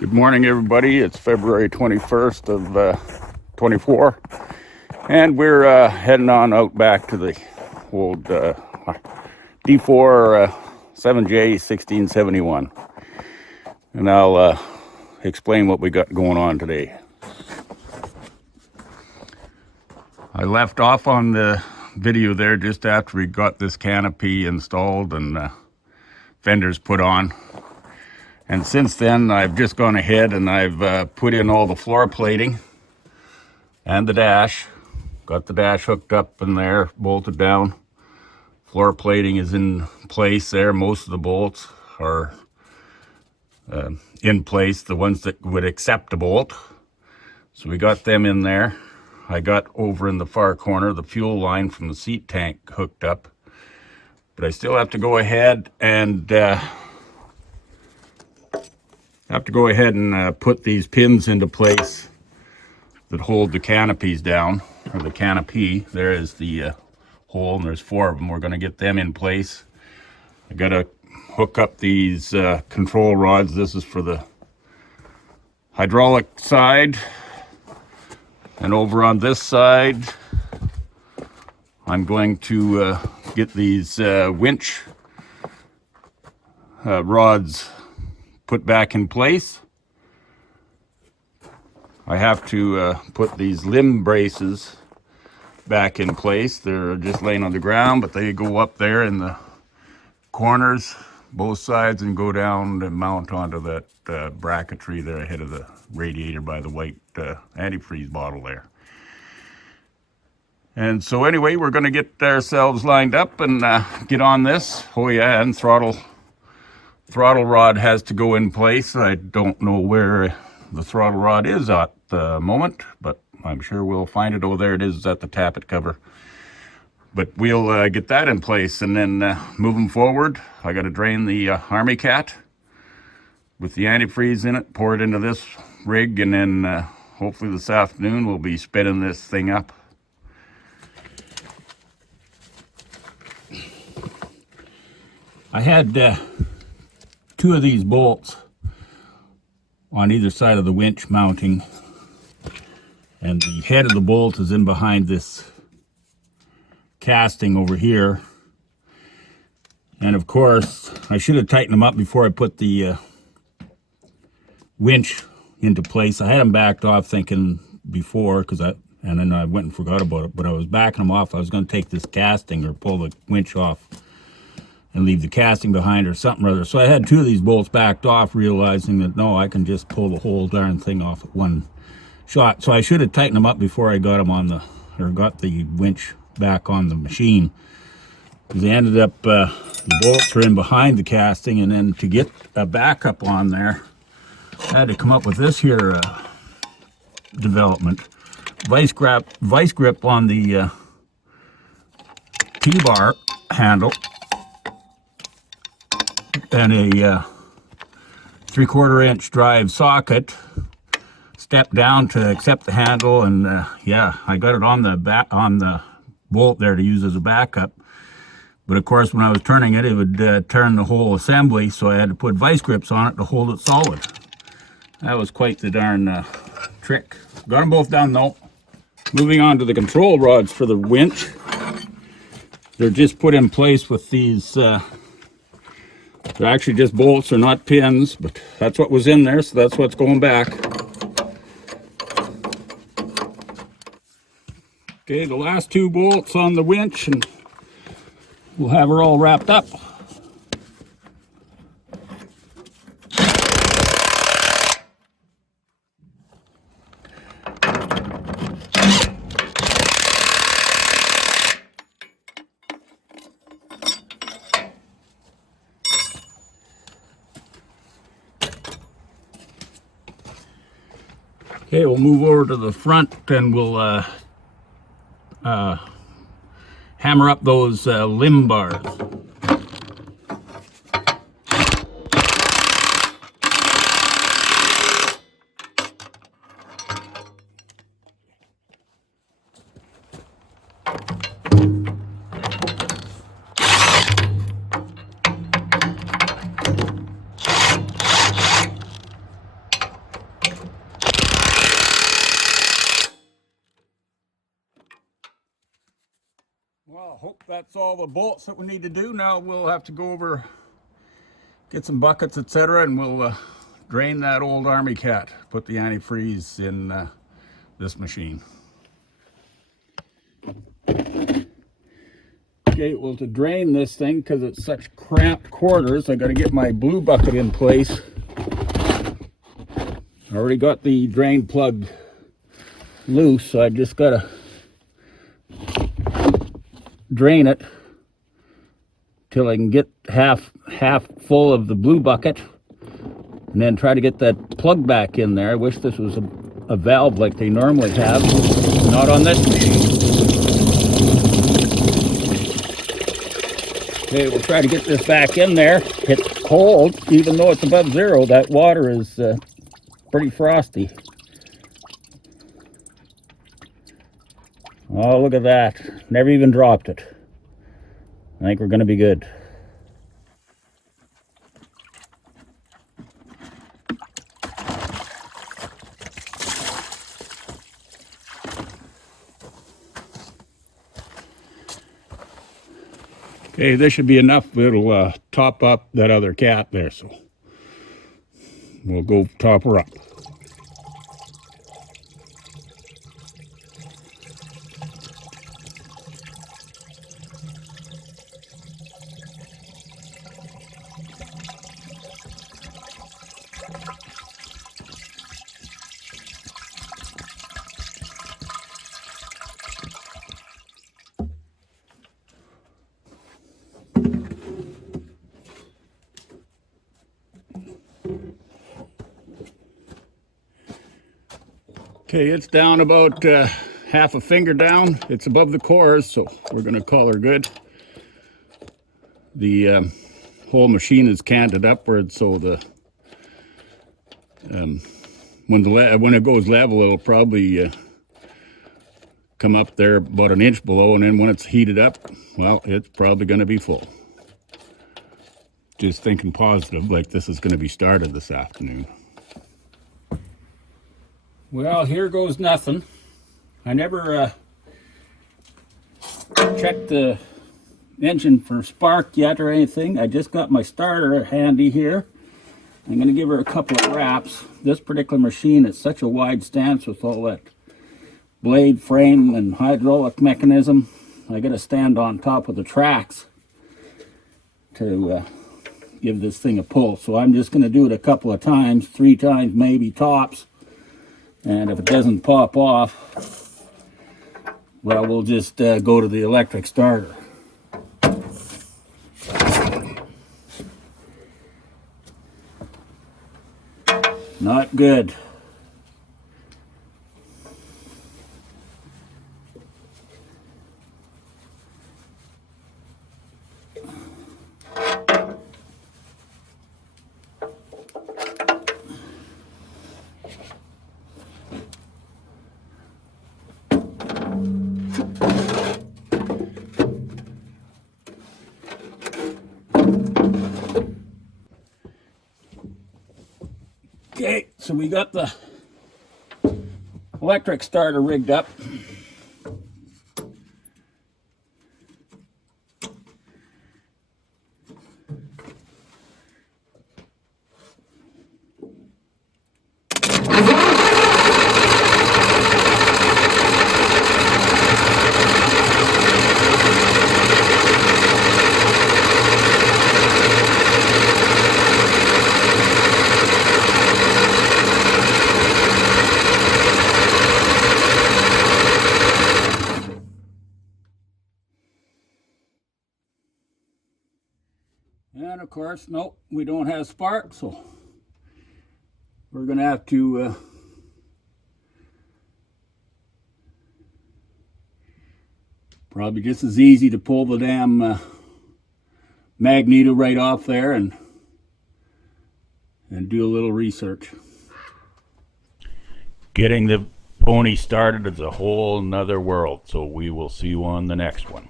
Good morning, everybody. It's February 21st of 24, and we're heading on out back to the old D4 7J 1671, and I'll explain what we got going on today. I left off on the video there just after we got this canopy installed and fenders put on. And since then, I've just gone ahead and I've put in all the floor plating and the dash. Got the dash hooked up in there, bolted down. Floor plating is in place there. Most of the bolts are in place, the ones that would accept a bolt. So we got them in there. I got over in the far corner the fuel line from the seat tank hooked up. But I still have to go ahead and put these pins into place that hold the canopies down, or the canopy. There is the hole, and there's 4 of them. We're going to get them in place. I got to hook up these control rods. This is for the hydraulic side. And over on this side, I'm going to get these winch rods put back in place. I have to put these limb braces back in place. They're just laying on the ground, but they go up there in the corners, both sides, and go down and mount onto that bracketry there ahead of the radiator by the white antifreeze bottle there. And so anyway, we're going to get ourselves lined up and get on this. Oh yeah, and throttle rod has to go in place. I don't know where the throttle rod is at the moment, but I'm sure we'll find it. Oh, there it is at the tappet cover. But we'll get that in place, and then moving forward, I got to drain the Army Cat with the antifreeze in it, pour it into this rig, and then hopefully this afternoon we'll be spinning this thing up. I had 2 of these bolts on either side of the winch mounting, and the head of the bolt is in behind this casting over here. And of course, I should have tightened them up before I put the winch into place. I had them backed off thinking before, and then I went and forgot about it, but I was backing them off. I was going to take this casting or pull the winch off and leave the casting behind or something or other. So I had 2 of these bolts backed off, realizing that no, I can just pull the whole darn thing off at one shot. So I should have tightened them up before I got them on got the winch back on the machine. They ended up, the bolts are in behind the casting, and then to get a backup on there, I had to come up with this here development. Vice grip on the T-bar handle, and a 3/4 inch drive socket. Step down to accept the handle, and yeah, I got it on the bolt there to use as a backup. But of course, when I was turning it, it would turn the whole assembly, so I had to put vice grips on it to hold it solid. That was quite the darn trick. Got them both done though. Moving on to the control rods for the winch. They're just put in place with these they're actually just bolts, they're not pins, but that's what was in there, so that's what's going back. Okay, the last 2 bolts on the winch, and we'll have her all wrapped up. Okay, we'll move over to the front and we'll hammer up those limb bars. Well, I hope that's all the bolts that we need to do. Now we'll have to go over, get some buckets, etc., and we'll drain that old Army cat, put the antifreeze in this machine. Okay, well, to drain this thing, because it's such cramped quarters, I got to get my blue bucket in place. I already got the drain plug loose, so I just got to drain it till I can get half full of the blue bucket, and then try to get that plug back in there. I wish this was a valve like they normally have, not on this machine. Okay, we'll try to get this back in there. It's cold, even though it's above zero. That water is pretty frosty. Oh, look at that. Never even dropped it. I think we're going to be good. Okay, this should be enough. It'll top up that other cat there, so we'll go top her up. Okay, it's down about half a finger down. It's above the cores, so we're going to call her good. The whole machine is canted upward, so the when it goes level, it'll probably come up there about an inch below, and then when it's heated up, well, it's probably going to be full. Just thinking positive, like this is going to be started this afternoon. Well, here goes nothing. I never checked the engine for spark yet or anything. I just got my starter handy here. I'm going to give her a couple of wraps. This particular machine is such a wide stance with all that blade frame and hydraulic mechanism. I got to stand on top of the tracks to give this thing a pull. So I'm just going to do it a couple of times, 3 times maybe tops. And if it doesn't pop off, well, we'll just go to the electric starter. Not good. Okay, so we got the electric starter rigged up. And of course, nope, we don't have spark, so we're going to have to probably just as easy to pull the damn magneto right off there and do a little research. Getting the pony started is a whole nother world, so we will see you on the next one.